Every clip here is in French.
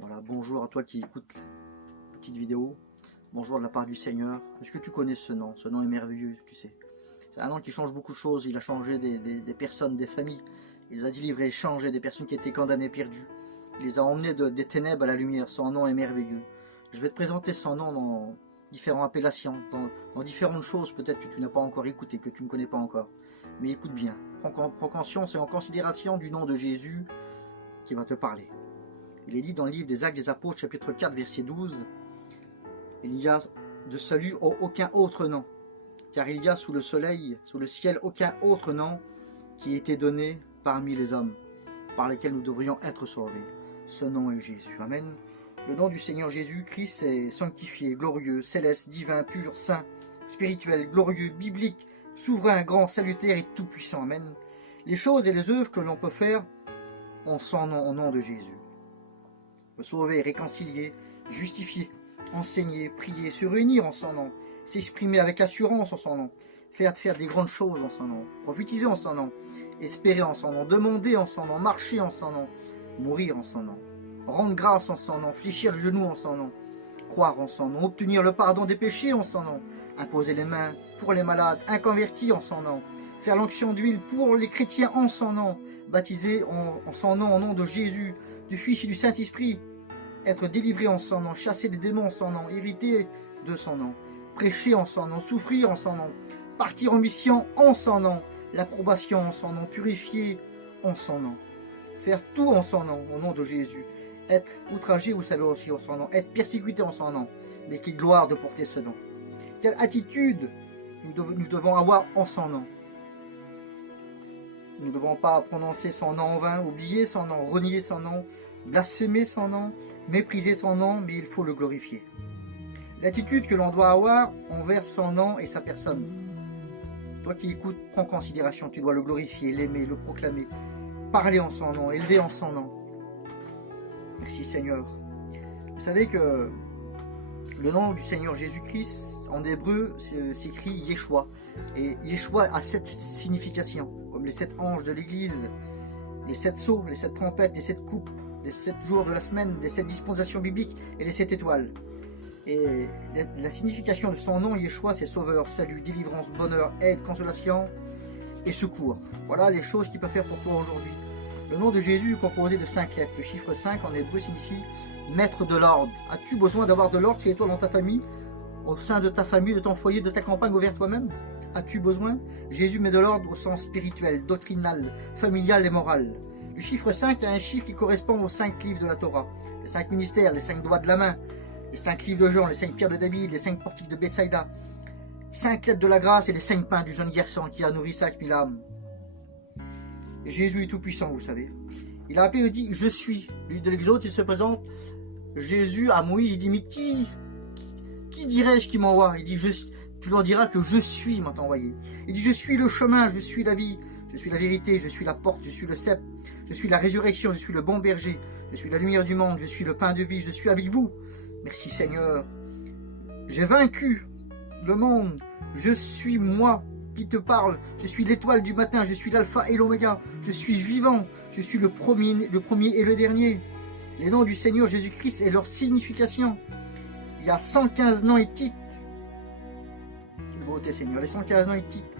Voilà, bonjour à toi qui écoutes petite vidéo. Bonjour de la part du Seigneur. Est-ce que tu connais ce nom? Ce nom est merveilleux, tu sais. C'est un nom qui change beaucoup de choses. Il a changé des personnes, des familles. Il les a délivrés, changé des personnes qui étaient condamnées, perdues. Il les a emmenés des ténèbres à la lumière. Son nom est merveilleux. Je vais te présenter son nom dans différentes appellations, dans différentes choses peut-être que tu n'as pas encore écouté, que tu ne connais pas encore. Mais écoute bien. Prends conscience et en considération du nom de Jésus qui va te parler. Il est dit dans le livre des Actes des Apôtres, chapitre 4, verset 12, « Il n'y a de salut en aucun autre nom, car il y a sous le soleil, sous le ciel, aucun autre nom qui ait été donné parmi les hommes, par lesquels nous devrions être sauvés. Ce nom est Jésus. » Amen. Le nom du Seigneur Jésus-Christ est sanctifié, glorieux, céleste, divin, pur, saint, spirituel, glorieux, biblique, souverain, grand, salutaire et tout-puissant. Amen. Les choses et les œuvres que l'on peut faire en son nom, au nom de Jésus. Sauver, réconcilier, justifier, enseigner, prier, se réunir en son nom, s'exprimer avec assurance en son nom, faire des grandes choses en son nom, prophétiser en son nom, espérer en son nom, demander en son nom, marcher en son nom, mourir en son nom, rendre grâce en son nom, fléchir le genou en son nom, croire en son nom, obtenir le pardon des péchés en son nom, imposer les mains pour les malades, inconvertis en son nom, faire l'onction d'huile pour les chrétiens en son nom, baptiser en son nom, au nom de Jésus, du Fils et du Saint-Esprit, être délivré en son nom, chasser des démons en son nom, hériter de son nom, prêcher en son nom, souffrir en son nom, partir en mission en son nom, l'approbation en son nom, purifier en son nom, faire tout en son nom, au nom de Jésus, être outragé, vous savez aussi, en son nom, être persécuté en son nom, mais quelle gloire de porter ce nom. Quelle attitude nous devons avoir en son nom. Nous ne devons pas prononcer son nom en vain, oublier son nom, renier son nom, blasphémer son nom, mépriser son nom, mais il faut le glorifier. L'attitude que l'on doit avoir envers son nom et sa personne. Toi qui écoutes, prends considération, tu dois le glorifier, l'aimer, le proclamer, parler en son nom, élever en son nom. Merci Seigneur. Vous savez que le nom du Seigneur Jésus-Christ, en hébreu, s'écrit Yeshua. Et Yeshua a 7 significations, comme les 7 anges de l'église, les 7 sceaux, les 7 trompettes, les 7 coupes, les 7 jours de la semaine, les 7 dispensations bibliques et les 7 étoiles. Et la signification de son nom, Yeshua, c'est sauveur, salut, délivrance, bonheur, aide, consolation et secours. Voilà les choses qu'il peut faire pour toi aujourd'hui. Le nom de Jésus est composé de 5 lettres. Le chiffre 5 en hébreu signifie maître de l'ordre. As-tu besoin d'avoir de l'ordre chez toi dans ta famille, au sein de ta famille, de ton foyer, de ta campagne ou vers toi-même? As-tu besoin? Jésus met de l'ordre au sens spirituel, doctrinal, familial et moral. Le chiffre 5 est un chiffre qui correspond aux 5 livres de la Torah, les 5 ministères, les 5 doigts de la main, les 5 livres de Jean, les 5 pierres de David, les 5 portiques de Bethsaïda, 5 lettres de la grâce et les 5 pains du jeune garçon qui a nourri 5000 âmes. Et Jésus est tout puissant, vous savez. Il a appelé et dit je suis. Lui de l'Exode, il se présente. Jésus à Moïse, il dit mais qui dirais-je qui m'envoie? Il dit tu leur diras que je suis m'a envoyé. Il dit je suis le chemin, je suis la vie, je suis la vérité, je suis la porte, je suis le cep, je suis la résurrection, je suis le bon berger, je suis la lumière du monde, je suis le pain de vie, je suis avec vous. Merci Seigneur. J'ai vaincu le monde, je suis moi qui te parle, je suis l'étoile du matin, je suis l'alpha et l'oméga, je suis vivant, je suis le premier et le dernier. Les noms du Seigneur Jésus-Christ et leur signification. Il y a 115 noms et titres. Quelle beauté Seigneur, les 115 noms et titres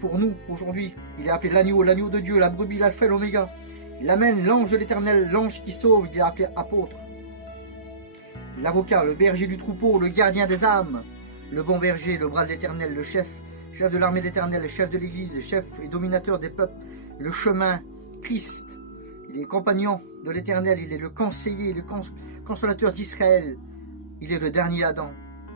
pour nous aujourd'hui. Il est appelé l'agneau de Dieu, la brebis, l'alpha et l'oméga. Il amène l'ange de l'éternel, l'ange qui sauve, il est appelé apôtre. L'avocat, le berger du troupeau, le gardien des âmes, le bon berger, le bras de l'éternel, le chef de l'armée de l'éternel, le chef de l'église, le chef et dominateur des peuples, le chemin, Christ. Il est compagnon de l'éternel, il est le conseiller, le consolateur d'Israël. Il est le dernier Adam.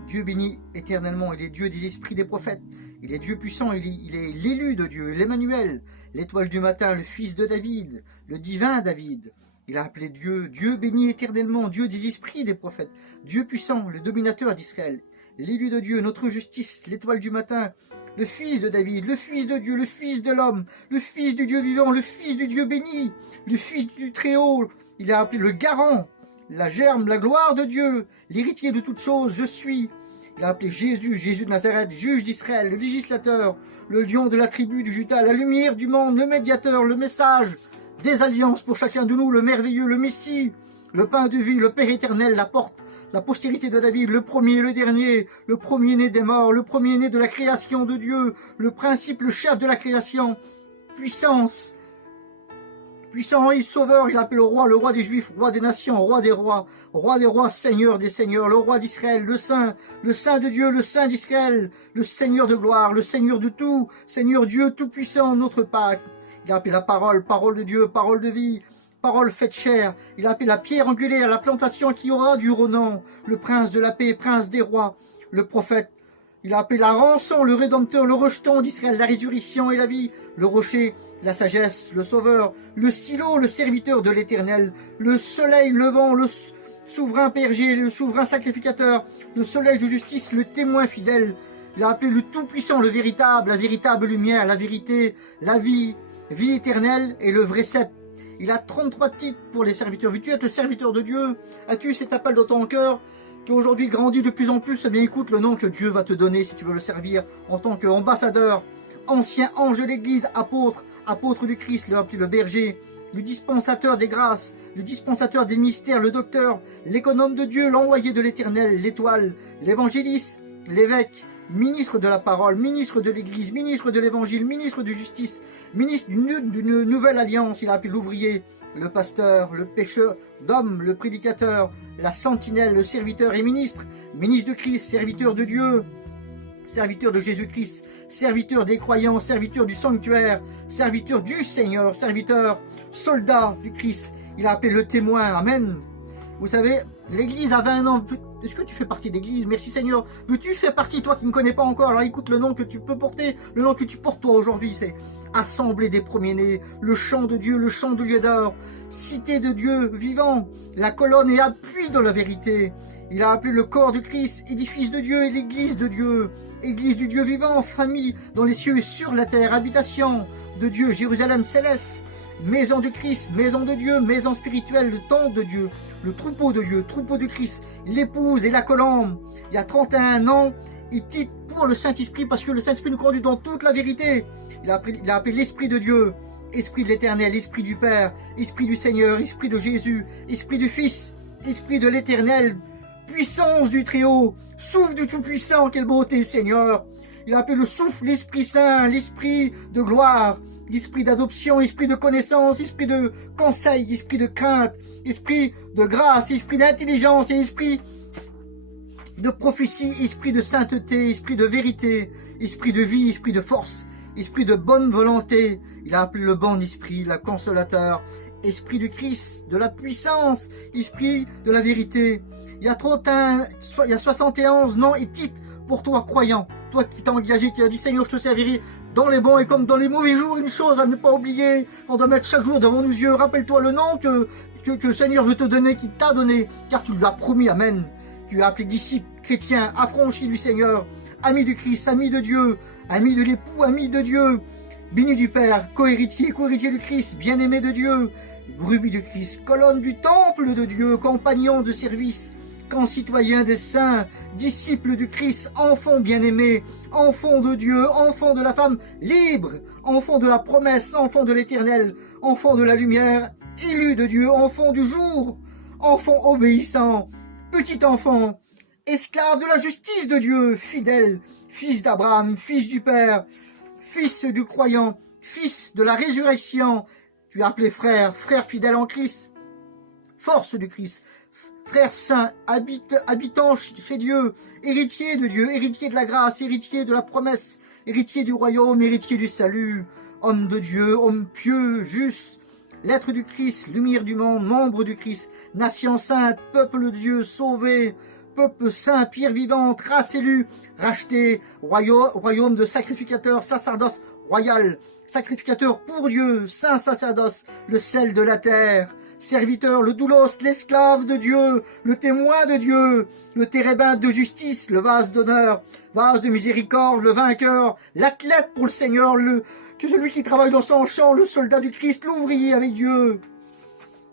Dieu béni éternellement, il est Dieu des esprits des prophètes. Il est Dieu puissant, il est l'élu de Dieu, l'Emmanuel, l'étoile du matin, le fils de David, le divin David. Il a appelé Dieu, Dieu béni éternellement, Dieu des esprits des prophètes, Dieu puissant, le dominateur d'Israël, l'élu de Dieu, notre justice, l'étoile du matin, le fils de David, le fils de Dieu, le fils de l'homme, le fils du Dieu vivant, le fils du Dieu béni, le fils du Très-Haut. Il a appelé le garant, la germe, la gloire de Dieu, l'héritier de toutes choses, je suis. Il a appelé Jésus, Jésus de Nazareth, juge d'Israël, le législateur, le lion de la tribu du Juda, la lumière du monde, le médiateur, le message des alliances pour chacun de nous, le merveilleux, le Messie, le pain de vie, le Père éternel, la porte, la postérité de David, le premier, le dernier, le premier-né des morts, le premier-né de la création de Dieu, le principe, le chef de la création, puissance, puissant et sauveur, il appelle le roi des Juifs, roi des nations, roi des rois, Seigneur des seigneurs, le roi d'Israël, le Saint de Dieu, le Saint d'Israël, le Seigneur de gloire, le Seigneur de tout, Seigneur Dieu tout-puissant, notre Pâque. Il a appelé la parole, parole de Dieu, parole de vie, parole faite chair. Il a appelé la pierre angulaire, la plantation qui aura du renom, le prince de la paix, prince des rois, le prophète. Il a appelé la rançon, le rédempteur, le rejeton d'Israël, la résurrection et la vie, le rocher, la sagesse, le sauveur, le silo, le serviteur de l'Éternel, le soleil levant, le souverain berger, le souverain sacrificateur, le soleil de justice, le témoin fidèle. Il a appelé le tout-puissant, le véritable, la véritable lumière, la vérité, la vie, vie éternelle et le vrai sceptre. Il a 33 titres pour les serviteurs. Veux-tu être le serviteur de Dieu? As-tu cet appel dans ton cœur qui aujourd'hui grandit de plus en plus? Eh bien écoute le nom que Dieu va te donner si tu veux le servir en tant qu'ambassadeur, ancien ange de l'Église, apôtre du Christ, le berger, le dispensateur des grâces, le dispensateur des mystères, le docteur, l'économe de Dieu, l'envoyé de l'Éternel, l'étoile, l'évangéliste, l'évêque, ministre de la parole, ministre de l'Église, ministre de l'Évangile, ministre de justice, ministre d'une nouvelle alliance. Il a appelé l'ouvrier, le pasteur, le pêcheur d'hommes, le prédicateur, la sentinelle, le serviteur et ministre, ministre de Christ, serviteur de Dieu, serviteur de Jésus-Christ, serviteur des croyants, serviteur du sanctuaire, serviteur du Seigneur, serviteur, soldat du Christ. Il a appelé le témoin, amen. Vous savez, l'Église a 20 ans. Est-ce que tu fais partie de l'Église? Merci Seigneur. Veux-tu faire partie, toi qui ne connais pas encore? Alors écoute le nom que tu peux porter, le nom que tu portes toi aujourd'hui, c'est Assemblée des premiers-nés, le chant de Dieu, le chant de lieu d'or, cité de Dieu vivant, la colonne et appui de la vérité. Il a appelé le corps de Christ, édifice de Dieu et l'Église de Dieu, Église du Dieu vivant, famille dans les cieux et sur la terre, habitation de Dieu, Jérusalem céleste, maison de Christ, maison de Dieu, maison spirituelle, le temple de Dieu, le troupeau de Dieu, troupeau de Christ, l'épouse et la colombe. Il y a 31 ans, il titre pour le Saint-Esprit parce que le Saint-Esprit nous conduit dans toute la vérité. Il a appelé l'Esprit de Dieu, Esprit de l'Éternel, Esprit du Père, Esprit du Seigneur, Esprit de Jésus, Esprit du Fils, Esprit de l'Éternel, puissance du Très-Haut, souffle du Tout-Puissant, quelle beauté Seigneur. Il a appelé le souffle, l'Esprit Saint, l'Esprit de gloire, l'Esprit d'adoption, Esprit de connaissance, Esprit de conseil, Esprit de crainte, Esprit de grâce, Esprit d'intelligence et Esprit de prophétie, Esprit de sainteté, Esprit de vérité, Esprit de vie, Esprit de force, Esprit de bonne volonté. Il a appelé le bon Esprit, la consolateur, Esprit du Christ, de la puissance, Esprit de la vérité. Il y a 71 noms et titres pour toi, croyant. Toi qui t'es engagé, qui a dit Seigneur, je te servirai dans les bons et comme dans les mauvais jours. Une chose à ne pas oublier, qu'on doit mettre chaque jour devant nos yeux. Rappelle-toi le nom que Seigneur veut te donner, qui t'a donné, car tu lui as promis, amen. Tu as appelé disciples, chrétiens, affranchis du Seigneur, amis du Christ, amis de Dieu, amis de l'époux, amis de Dieu, béni du Père, co-héritier du Christ, bien-aimé de Dieu, brebis du Christ, colonne du temple de Dieu, compagnon de service, concitoyen des saints, disciple du Christ, enfant bien-aimé, enfant de Dieu, enfant de la femme libre, enfant de la promesse, enfant de l'Éternel, enfant de la lumière, élu de Dieu, enfant du jour, enfant obéissant, petit enfant, esclave de la justice de Dieu, fidèle, fils d'Abraham, fils du Père, fils du croyant, fils de la résurrection. Tu es appelé frère, frère fidèle en Christ, force du Christ, frère saint, habitant chez Dieu, héritier de Dieu, héritier de la grâce, héritier de la promesse, héritier du royaume, héritier du salut, homme de Dieu, homme pieux, juste, l'être du Christ, lumière du monde, membre du Christ, nation sainte, peuple de Dieu, sauvé, peuple saint, pierre vivante, race élue, racheté, royaume de sacrificateurs, sacerdoce royal, sacrificateur pour Dieu, saint sacerdoce, le sel de la terre, serviteur, le doulos, l'esclave de Dieu, le témoin de Dieu, le térébinthe de justice, le vase d'honneur, vase de miséricorde, le vainqueur, l'athlète pour le Seigneur, que celui qui travaille dans son champ, le soldat du Christ, l'ouvrier avec Dieu.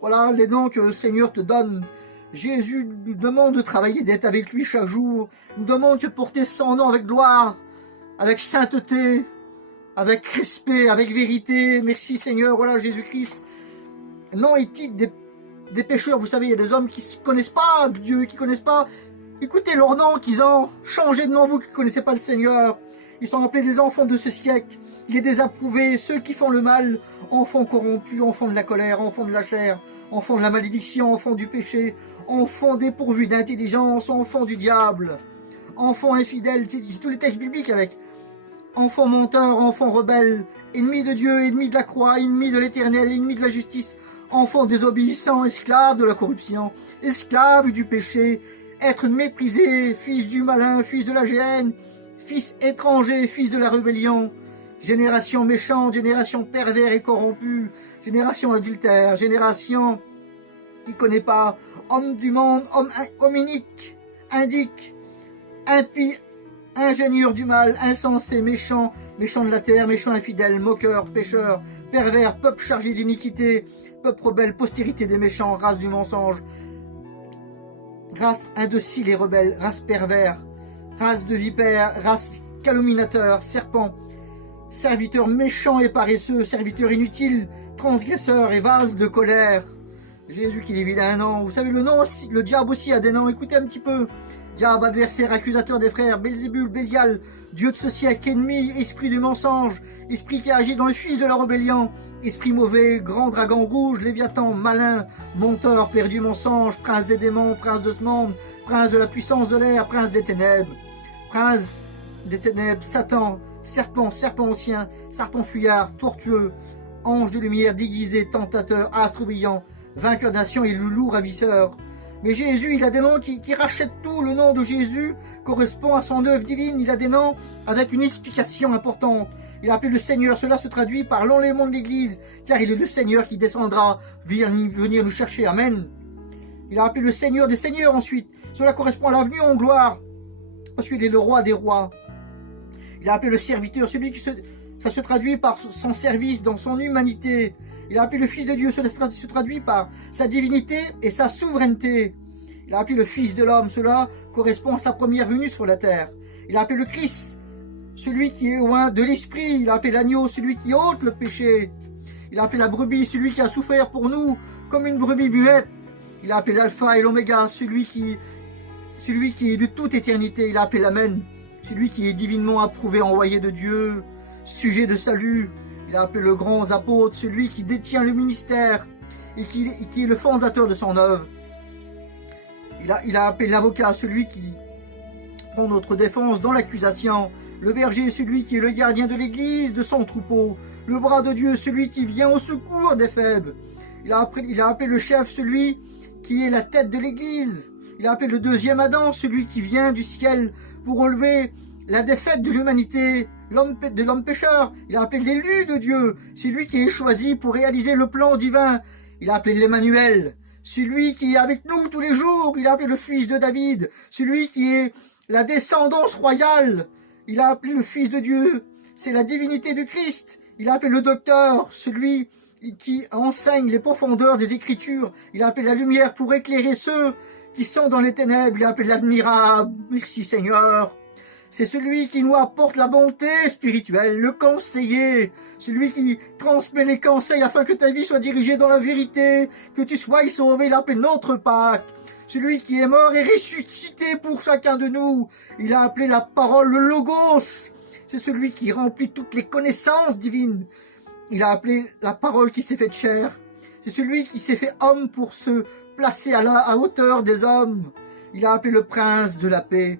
Voilà les noms que le Seigneur te donne. Jésus nous demande de travailler, d'être avec lui chaque jour. Nous demande de porter son nom avec gloire, avec sainteté, avec respect, avec vérité. Merci Seigneur, voilà Jésus-Christ. Nom et titre des pécheurs. Vous savez, il y a des hommes qui ne connaissent pas Dieu, qui ne connaissent pas. Écoutez leur nom qu'ils ont changé de nom, vous qui ne connaissez pas le Seigneur. Ils sont appelés des enfants de ce siècle. Il est désapprouvé. Ceux qui font le mal, enfants corrompus, enfants de la colère, enfants de la chair, enfants de la malédiction, enfants du péché, enfants dépourvus d'intelligence, enfants du diable, enfants infidèles. C'est tous les textes bibliques avec enfants menteurs, enfants rebelles, ennemis de Dieu, ennemis de la croix, ennemis de l'éternel, ennemis de la justice, enfants désobéissants, esclaves de la corruption, esclaves du péché, être méprisés, fils du malin, fils de la géhenne, fils étranger, fils de la rébellion, génération méchante, génération pervers et corrompue, génération adultère, génération qui ne connaît pas, homme du monde, homme inique, indique, impie, ingénieur du mal, insensé, méchant, méchant de la terre, méchant infidèle, moqueur, pécheur, pervers, peuple chargé d'iniquité, peuple rebelle, postérité des méchants, race du mensonge, race indocile et rebelle, race pervers, race de vipères, race calomniateur, serpent, serviteur méchant et paresseux, serviteur inutile, transgresseur et vase de colère. Jésus qui les a un nom. Vous savez, le nom aussi, le diable aussi a des noms. Écoutez un petit peu. Diable, adversaire, accusateur des frères, Belzébul, Bélial, Dieu de ce siècle, ennemi, esprit du mensonge, esprit qui agit dans le fils de la rébellion, esprit mauvais, grand dragon rouge, Léviathan, malin, menteur, perdu mensonge, prince des démons, prince de ce monde, prince de la puissance de l'air, prince des ténèbres, Satan, serpent, serpent ancien, serpent fuyard, tortueux, ange de lumière, déguisé, tentateur, astre brillant, vainqueur nation et loup ravisseur. Mais Jésus, il a des noms qui rachètent tout. Le nom de Jésus correspond à son œuvre divine. Il a des noms avec une explication importante. Il a appelé le Seigneur. Cela se traduit par l'enlèvement de l'Église, car il est le Seigneur qui descendra venir nous chercher. Amen. Il a appelé le Seigneur des Seigneurs ensuite. Cela correspond à la venue en gloire, parce qu'il est le roi des rois. Il a appelé le serviteur, ça se traduit par son service dans son humanité. Il a appelé le Fils de Dieu, cela se traduit par sa divinité et sa souveraineté. Il a appelé le Fils de l'homme, cela correspond à sa première venue sur la terre. Il a appelé le Christ, celui qui est loin de l'esprit. Il a appelé l'agneau, celui qui ôte le péché. Il a appelé la brebis, celui qui a souffert pour nous comme une brebis muette. Il a appelé l'alpha et l'oméga, celui qui est de toute éternité. Il a appelé l'Amen, celui qui est divinement approuvé, envoyé de Dieu, sujet de salut. Il a appelé le grand apôtre, celui qui détient le ministère et qui est le fondateur de son œuvre. Il a appelé l'avocat, celui qui prend notre défense dans l'accusation. Le berger, celui qui est le gardien de l'église, de son troupeau. Le bras de Dieu, celui qui vient au secours des faibles. Il a appelé le chef, celui qui est la tête de l'église. Il a appelé le deuxième Adam, celui qui vient du ciel pour relever la défaite de l'humanité, de l'homme pécheur. Il a appelé l'élu de Dieu, celui qui est choisi pour réaliser le plan divin. Il a appelé l'Emmanuel, celui qui est avec nous tous les jours. Il a appelé le fils de David, celui qui est la descendance royale. Il a appelé le Fils de Dieu, c'est la divinité du Christ. Il a appelé le docteur, celui qui enseigne les profondeurs des Écritures. Il a appelé la lumière pour éclairer ceux qui sont dans les ténèbres. Il a appelé l'admirable, merci Seigneur. C'est celui qui nous apporte la bonté spirituelle, le conseiller, celui qui transmet les conseils afin que ta vie soit dirigée dans la vérité, que tu sois sauvé. Il a appelé notre Pâque, celui qui est mort et ressuscité pour chacun de nous. Il a appelé la parole, le Logos. C'est celui qui remplit toutes les connaissances divines. Il a appelé la parole qui s'est faite chair. C'est celui qui s'est fait homme pour se placer à hauteur des hommes. Il a appelé le prince de la paix.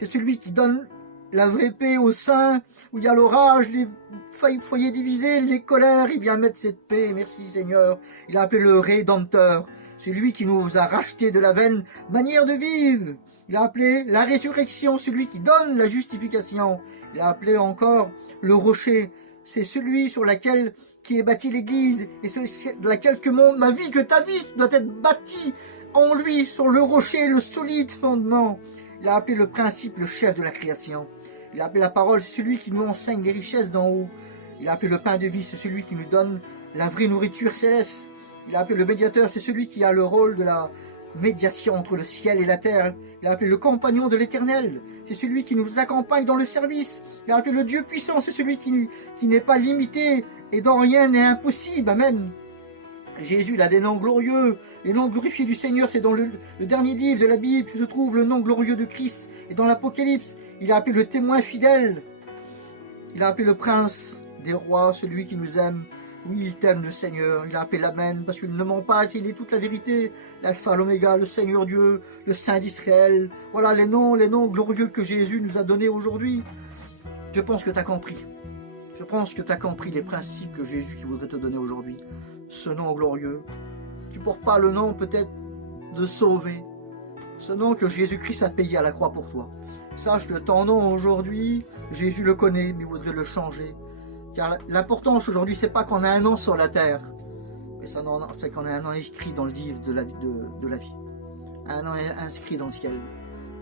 C'est celui qui donne la vraie paix aux saints, où il y a l'orage, les foyers divisés, les colères. Il vient mettre cette paix, merci Seigneur. Il a appelé le Rédempteur. C'est lui qui nous a rachetés de la vaine manière de vivre. Il a appelé la résurrection, celui qui donne la justification. Il a appelé encore le rocher. C'est celui sur lequel qui est bâtie l'Église, et sur laquelle que ma vie, que ta vie doit être bâtie en lui, sur le rocher, le solide fondement. Il a appelé le principe, le chef de la création. Il a appelé la parole, c'est celui qui nous enseigne les richesses d'en haut. Il a appelé le pain de vie, c'est celui qui nous donne la vraie nourriture céleste. Il a appelé le médiateur, c'est celui qui a le rôle de la médiation entre le ciel et la terre. Il a appelé le compagnon de l'Éternel, c'est celui qui nous accompagne dans le service. Il a appelé le Dieu puissant, c'est celui qui n'est pas limité et dont rien n'est impossible. Amen. Jésus, il a des noms glorieux. Les noms glorifiés du Seigneur, c'est dans le dernier livre de la Bible que se trouve le nom glorieux de Christ. Et dans l'Apocalypse, il a appelé le témoin fidèle. Il a appelé le prince des rois, celui qui nous aime. Oui, il t'aime, le Seigneur. Il a appelé l'Amen, parce qu'il ne ment pas, il est toute la vérité. L'Alpha, l'Oméga, le Seigneur Dieu, le Saint d'Israël. Voilà les noms glorieux que Jésus nous a donnés aujourd'hui. Je pense que tu as compris. Je pense que tu as compris les principes que Jésus qui voudrait te donner aujourd'hui. Ce nom glorieux. Tu ne portes pas le nom peut-être de sauver. Ce nom que Jésus-Christ a payé à la croix pour toi. Sache que ton nom aujourd'hui, Jésus le connaît, mais il voudrait le changer. Car l'importance aujourd'hui, c'est pas qu'on a un nom sur la terre, mais c'est qu'on a un nom inscrit dans le livre de la vie. Un nom inscrit dans le ciel.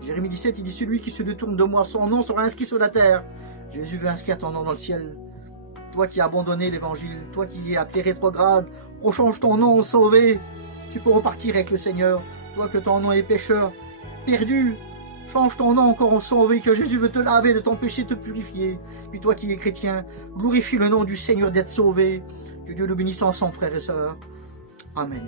Jérémie 17, il dit, celui qui se détourne de moi, son nom sera inscrit sur la terre. Jésus veut inscrire ton nom dans le ciel. Toi qui as abandonné l'évangile, toi qui es appelé rétrograde, rechange ton nom au sauvé. Tu peux repartir avec le Seigneur. Toi que ton nom est pécheur, perdu, change ton nom encore au sauvé, que Jésus veut te laver de ton péché, te purifier. Puis toi qui es chrétien, glorifie le nom du Seigneur d'être sauvé. Que Dieu nous bénisse ensemble, frères et sœurs. Amen.